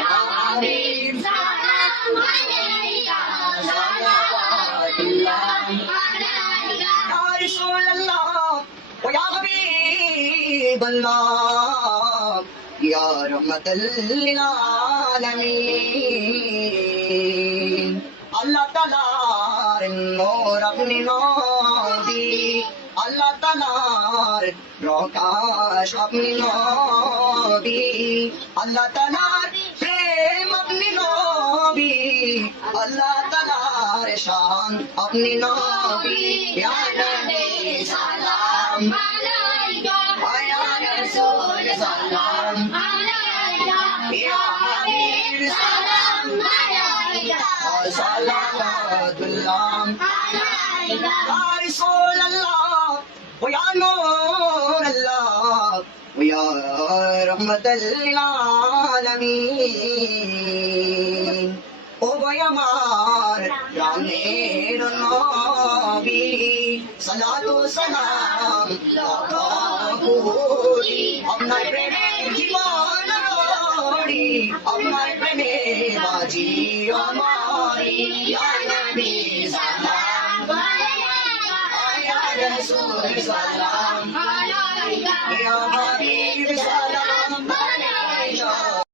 Ya Habib salam alayka salawatullah alayka Ya Rasulullah wa ya Habib Allah Ya Rahmatal lil alamin Allah Ta'alar Noor apni Nabi Allah Ta'alar Prakash apni Nabi Allah Ta'alar Prem apni Nabi Allah Ta'alar Shan apni Nabi Ya Nabi Salam Alayka Ya Rasul Salam Alayka Ya Habib Salam Alayka Salawatullah Alayka Ya Rasul Allah wa ya Noor Allah wa ya Rahmatal lil alamin O goy amar Ramer Nabi Salatu salam lakho kodi apnar preme জীবন গড়ি আপনার প্রেমে বাজি আমারি ইয়া নবী সালাম আলাইকা ইয়া রাসূল সালাম আলাইকা ইয়া হাবিব